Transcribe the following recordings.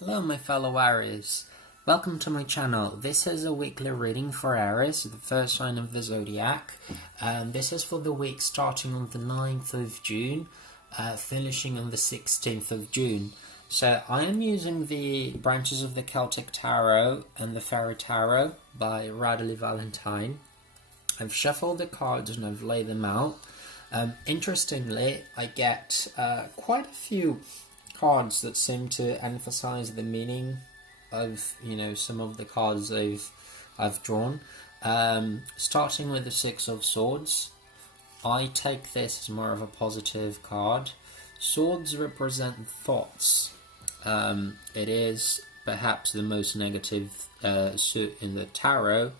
Hello my fellow Aries, welcome to my channel. This is a weekly reading for Aries, the first sign of the zodiac. This is for the week starting on the 9th of June, finishing on the 16th of June. So I am using the branches of the Celtic Tarot and the Fairy Tarot by Radley Valentine. I've shuffled the cards and I've laid them out. Interestingly, I get quite a few cards that seem to emphasize the meaning of some of the cards I've drawn. Starting with the Six of Swords, I take this as more of a positive card. Swords represent thoughts. It is perhaps the most negative suit in the tarot.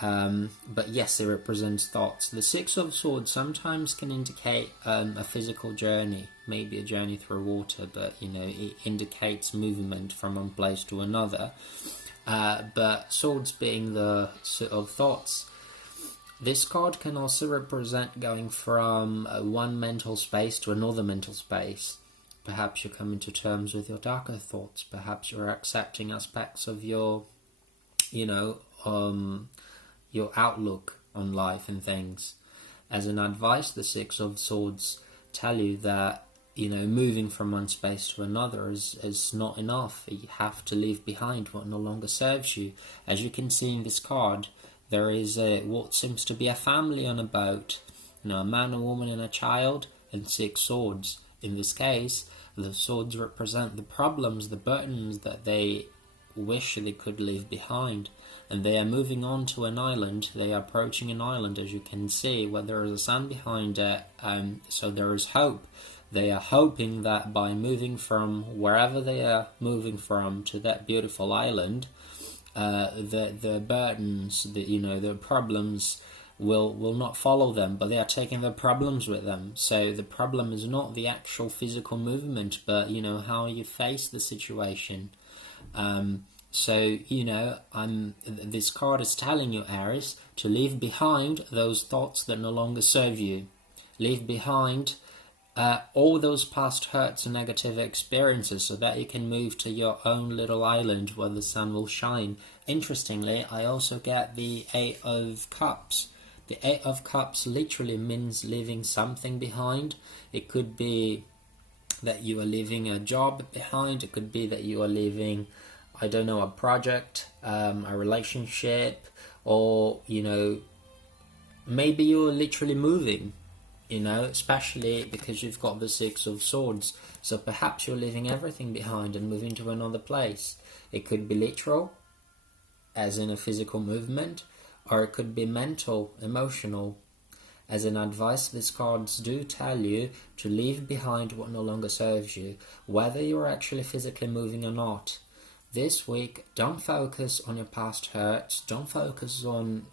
But yes, it represents thoughts. The Six of Swords sometimes can indicate a physical journey, maybe a journey through water, but it indicates movement from one place to another. But swords being the sort of thoughts, this card can also represent going from one mental space to another mental space. Perhaps you're coming to terms with your darker thoughts. Perhaps you're accepting aspects of your outlook on life and things. As an advice, the Six of Swords tell you that moving from one space to another is not enough. You have to leave behind what no longer serves you. As you can see in this card, there is what seems to be a family on a boat. A man, a woman and a child, and six swords. In this case, the swords represent the problems, the burdens that they wish they could leave behind, and they are moving on to an island. They are approaching an island, as you can see, where there is a sun behind it, so there is hope. They are hoping that by moving from wherever they are moving from to that beautiful island, the burdens, the problems will not follow them, but they are taking their problems with them. So the problem is not the actual physical movement, but how you face the situation. This card is telling you, Aries, to leave behind those thoughts that no longer serve you. Leave behind all those past hurts and negative experiences so that you can move to your own little island where the sun will shine. Interestingly, I also get the Eight of Cups. The Eight of Cups literally means leaving something behind. It could be that you are leaving a job behind. It could be that you are leaving, I don't know, a project, a relationship, or maybe you're literally moving, especially because you've got the Six of Swords. So perhaps you're leaving everything behind and moving to another place. It could be literal, as in a physical movement, or it could be mental, emotional. As an advice, these cards do tell you to leave behind what no longer serves you, whether you're actually physically moving or not. This week, don't focus on your past hurts. Don't focus on,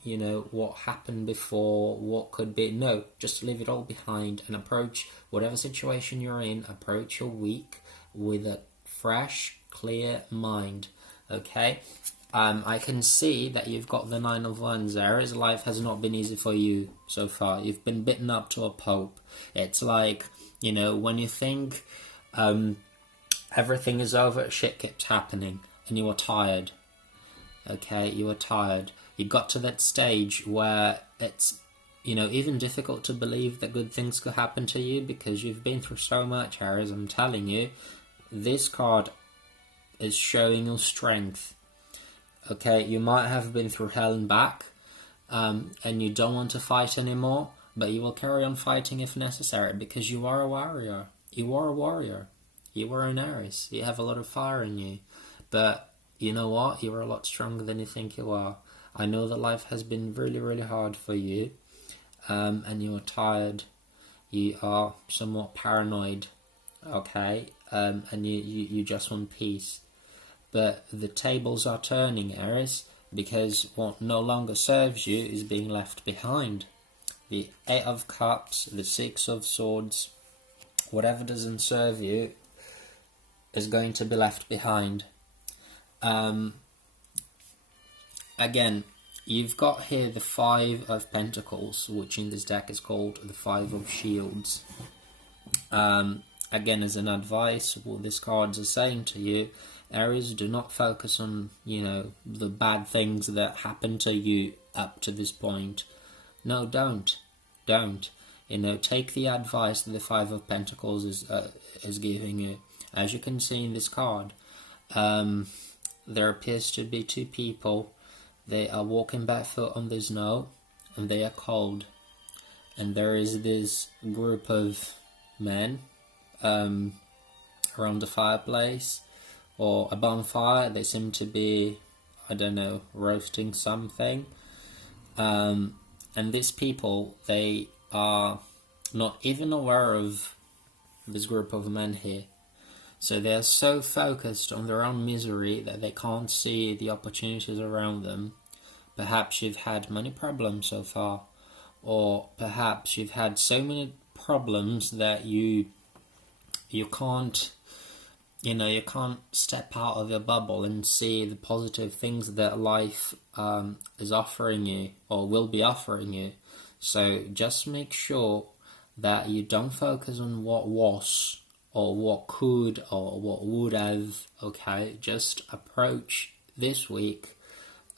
what happened before, what could be. No, just leave it all behind and approach whatever situation you're in. Approach your week with a fresh, clear mind. Okay? I can see that you've got the Nine of Wands, Aries. Life has not been easy for you so far. You've been bitten up to a pulp. It's like, when you think everything is over, shit keeps happening. And you are tired. Okay, you are tired. You got to that stage where it's, even difficult to believe that good things could happen to you because you've been through so much, Aries. I'm telling you, this card is showing your strength. Okay, you might have been through hell and back, and you don't want to fight anymore, but you will carry on fighting if necessary because you are a warrior. You are a warrior. You are an Aries. You have a lot of fire in you. But you know what? You are a lot stronger than you think you are. I know that life has been really, really hard for you, and you are tired. You are somewhat paranoid, okay? And you just want peace. But the tables are turning, Aries, because what no longer serves you is being left behind. The Eight of Cups, the Six of Swords, whatever doesn't serve you is going to be left behind. Again, you've got here the Five of Pentacles, which in this deck is called the Five of Shields. Again, as an advice, what these cards are saying to you Aries, do not focus on, the bad things that happened to you up to this point. No, don't. Take the advice that the Five of Pentacles is giving you. As you can see in this card, there appears to be two people. They are walking barefoot on the snow, and they are cold. And there is this group of men around the fireplace or a bonfire. They seem to be, I don't know, roasting something. And these people, they are not even aware of this group of men here. So they are so focused on their own misery that they can't see the opportunities around them. Perhaps you've had many problems so far, or perhaps you've had so many problems that you can't step out of your bubble and see the positive things that life is offering you or will be offering you. So just make sure that you don't focus on what was or what could or what would have. Okay, just approach this week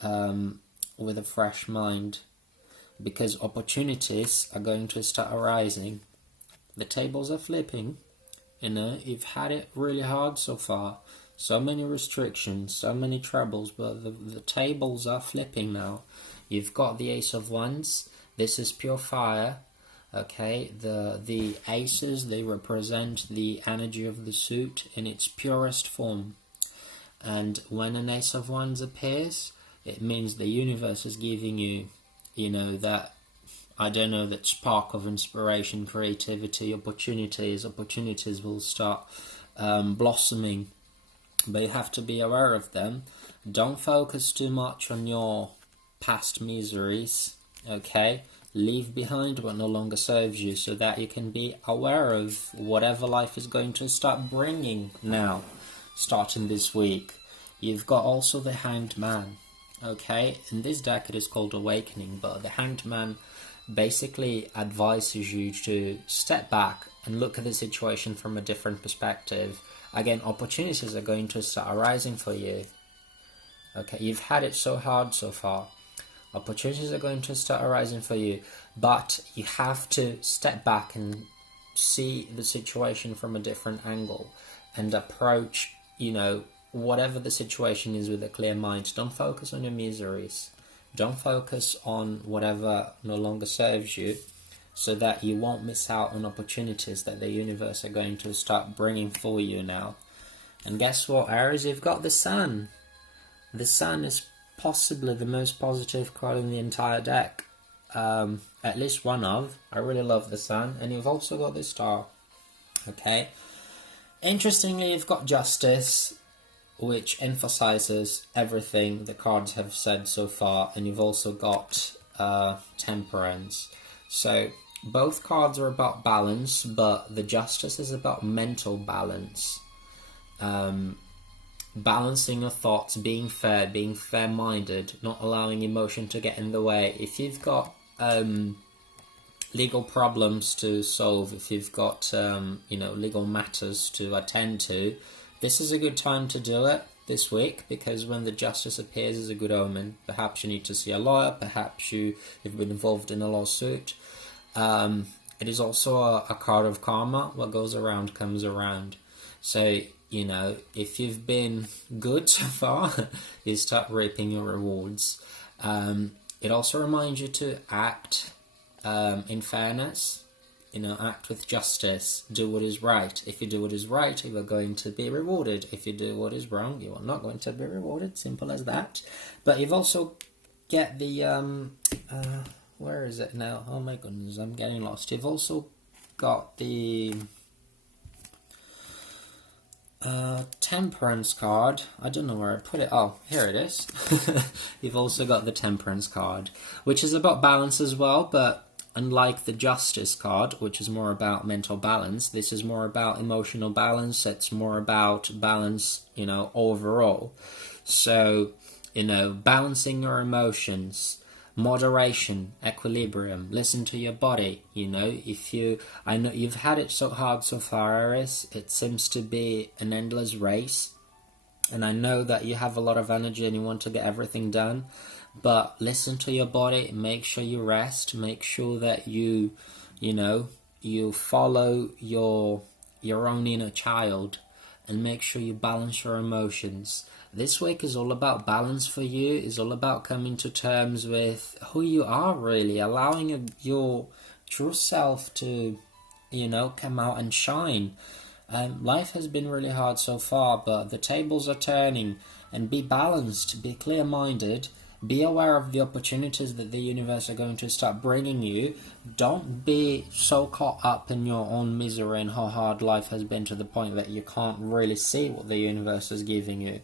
with a fresh mind, because opportunities are going to start arising. The tables are flipping. You've had it really hard so far. So many restrictions, so many troubles, but the tables are flipping now. You've got the Ace of Wands. This is pure fire. Okay, the aces, they represent the energy of the suit in its purest form. And when an Ace of Wands appears, it means the universe is giving you, that, I don't know, that spark of inspiration, creativity, opportunities will start blossoming. But you have to be aware of them. Don't focus too much on your past miseries, okay? Leave behind what no longer serves you, so that you can be aware of whatever life is going to start bringing now, starting this week. You've got also the Hanged Man, okay? In this deck it is called Awakening, but the Hanged Man basically advises you to step back and look at the situation from a different perspective. Again, opportunities are going to start arising for you. Okay, you've had it so hard so far. Opportunities are going to start arising for you, but you have to step back and see the situation from a different angle and approach, whatever the situation is with a clear mind. Don't focus on your miseries. Don't focus on whatever no longer serves you, so that you won't miss out on opportunities that the universe are going to start bringing for you now. And guess what, Aries? You've got the Sun. The Sun is possibly the most positive card in the entire deck. At least one of. I really love the Sun. And you've also got the Star. Okay. Interestingly, you've got Justice, which emphasizes everything the cards have said so far. And you've also got Temperance. So both cards are about balance, but the Justice is about mental balance. Balancing your thoughts, being fair, being fair-minded, not allowing emotion to get in the way. If you've got legal problems to solve, if you've got legal matters to attend to, this is a good time to do it this week, because when the Justice appears is a good omen. Perhaps you need to see a lawyer, perhaps you've been involved in a lawsuit. It is also a card of karma. What goes around comes around. So, if you've been good so far, you start reaping your rewards. It also reminds you to act in fairness, act with justice, do what is right. If you do what is right, you are going to be rewarded. If you do what is wrong, you are not going to be rewarded. Simple as that. But you've also get the, where is it now? Oh my goodness, I'm getting lost. You've also got the Temperance card. I don't know where I put it. Oh, here it is. You've also got the Temperance card, which is about balance as well, but unlike the Justice card, which is more about mental balance, this is more about emotional balance. It's more about balance, overall. So, balancing your emotions, moderation, equilibrium, listen to your body. I know you've had it so hard so far, Aries. It seems to be an endless race, And I know that you have a lot of energy and you want to get everything done, but listen to your body, make sure you rest, make sure that you follow your own inner child, and make sure you balance your emotions. This week is all about balance for you. It's all about coming to terms with who you are, really, allowing your true self to, come out and shine. Life has been really hard so far, but the tables are turning. And be balanced, be clear-minded, be aware of the opportunities that the universe are going to start bringing you. Don't be so caught up in your own misery and how hard life has been to the point that you can't really see what the universe is giving you.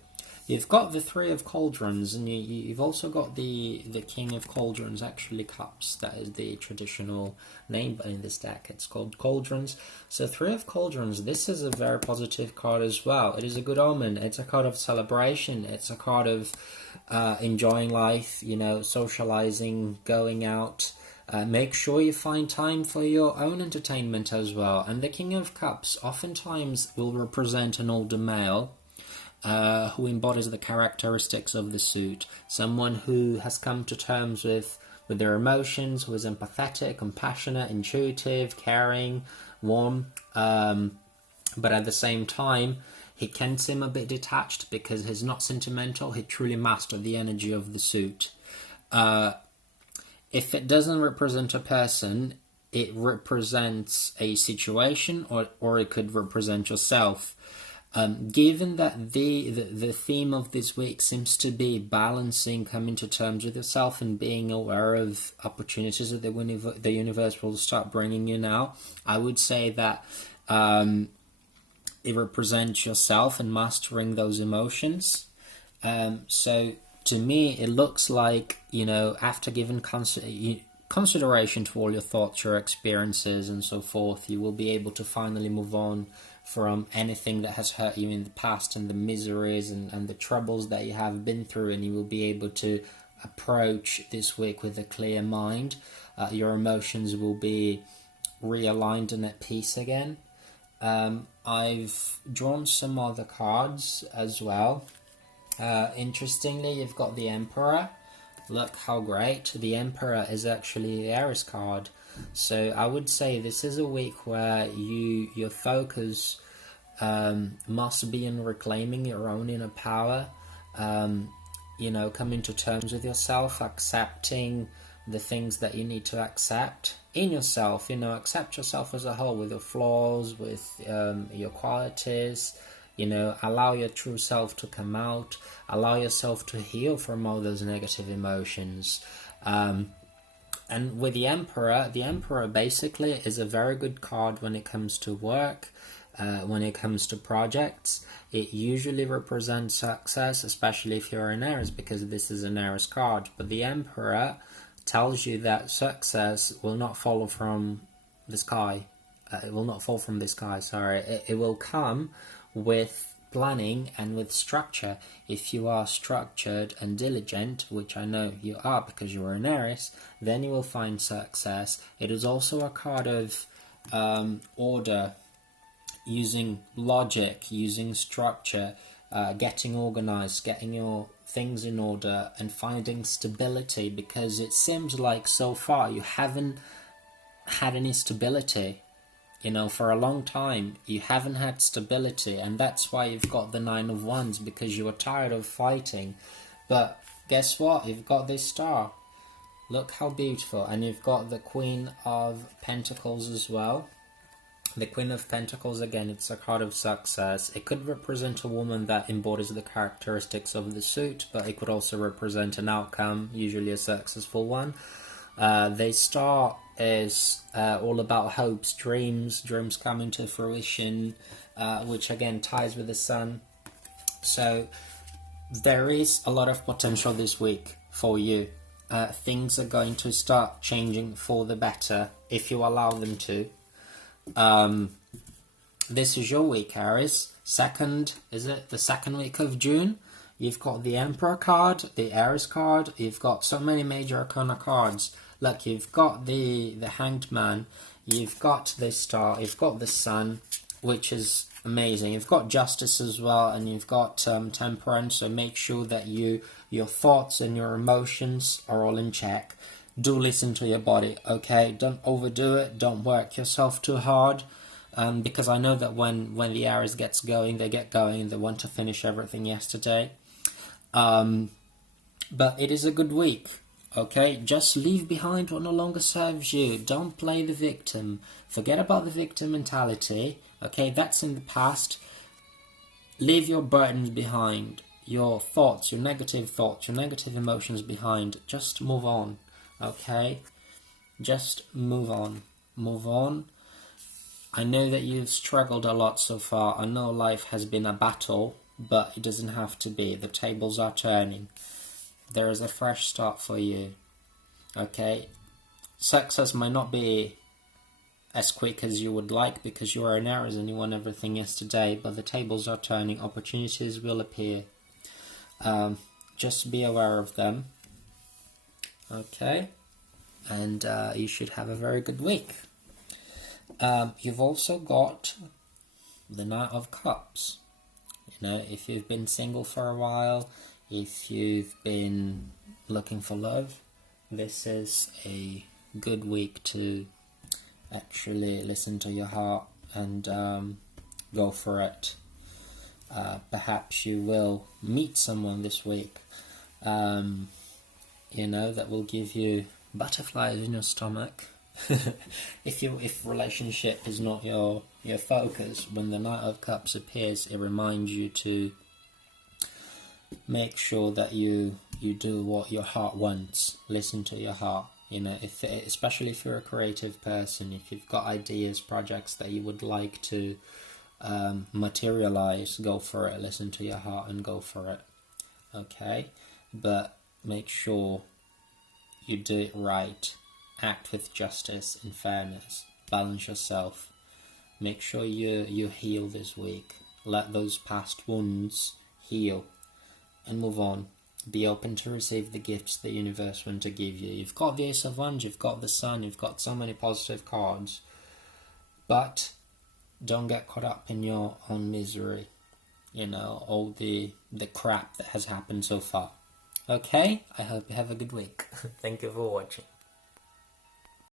You've got the Three of Cauldrons, and you've also got the King of Cauldrons, actually cups. That is the traditional name, but in this deck it's called Cauldrons. So Three of Cauldrons, this is a very positive card as well. It is a good omen. It's a card of celebration. It's a card of enjoying life, socializing, going out. Make sure you find time for your own entertainment as well. And the King of Cups oftentimes will represent an older male, who embodies the characteristics of the suit. Someone who has come to terms with their emotions, who is empathetic, compassionate, intuitive, caring, warm, but at the same time, he can seem a bit detached because he's not sentimental. He truly mastered the energy of the suit. If it doesn't represent a person, it represents a situation, or it could represent yourself. Given that the theme of this week seems to be balancing, coming to terms with yourself, and being aware of opportunities that the universe will start bringing you now, I would say that it represents yourself and mastering those emotions. So to me, it looks like, after giving consideration to all your thoughts, your experiences, and so forth, you will be able to finally move on from anything that has hurt you in the past, and the miseries and the troubles that you have been through, and you will be able to approach this week with a clear mind. Your emotions will be realigned and at peace again. I've drawn some other cards as well. Interestingly, you've got the Emperor. Look how great. The Emperor is actually the Aries card. So I would say this is a week where your focus must be in reclaiming your own inner power, coming to terms with yourself, accepting the things that you need to accept in yourself, accept yourself as a whole, with your flaws, with your qualities, allow your true self to come out, allow yourself to heal from all those negative emotions. And with the Emperor basically is a very good card when it comes to work, when it comes to projects. It usually represents success, especially if you're an Aries, because this is an Aries card. But the Emperor tells you that success will not fall from the sky. It will not fall from the sky, sorry. It will come with planning and with structure. If you are structured and diligent, which I know you are because you are an Aries, then you will find success. It is also a card of order, using logic, using structure, getting organized, getting your things in order, and finding stability, because it seems like so far you haven't had any stability. For a long time, you haven't had stability, and that's why you've got the Nine of Wands, because you are tired of fighting. But guess what? You've got this star. Look how beautiful. And you've got the Queen of Pentacles as well. The Queen of Pentacles, again, it's a card of success. It could represent a woman that embodies the characteristics of the suit, but it could also represent an outcome, usually a successful one. The star is all about hopes, dreams coming to fruition, which again ties with the sun. So there is a lot of potential this week for you. Things are going to start changing for the better if you allow them to. This is your week, Aries. The second week of June? You've got the Emperor card, the Aries card. You've got so many major arcana cards. Look, you've got the Hanged Man. You've got the Star. You've got the Sun, which is Amazing. You've got justice as well, and you've got temperance, so make sure that your thoughts and your emotions are all in check. Do listen to your body, okay? Don't overdo it. Don't work yourself too hard, because I know that when the Aries gets going, they get going. They want to finish everything yesterday. But it is a good week, okay? Just leave behind what no longer serves you. Don't play the victim. Forget about the victim mentality, okay? That's in the past. Leave your burdens behind, your thoughts, your negative emotions behind. Just move on, okay? Just move on. Move on. I know that you've struggled a lot so far. I know life has been a battle, but it doesn't have to be. The tables are turning. There is a fresh start for you, okay? Success might not be as quick as you would like because you are an Aries and you won everything yesterday, but the tables are turning. Opportunities will appear. Just be aware of them, okay? And you should have a very good week. You've also got the Knight of Cups. You know, if you've been single for a while, if you've been looking for love, this is a good week to actually listen to your heart and go for it. Perhaps you will meet someone this week, you know, that will give you butterflies in your stomach. If relationship is not your focus, when the Knight of Cups appears, it reminds you to make sure that you do what your heart wants. Listen to your heart. You know, especially if you're a creative person, if you've got ideas, projects that you would like to materialize, go for it. Listen to your heart and go for it. Okay, but make sure you do it right. Act with justice and fairness. Balance yourself. Make sure you heal this week. Let those past wounds heal and move on. Be open to receive the gifts the universe wants to give you. You've got the Ace of Wands, you've got the Sun, you've got so many positive cards. But don't get caught up in your own misery. You know, all the crap that has happened so far. Okay? I hope you have a good week. Thank you for watching.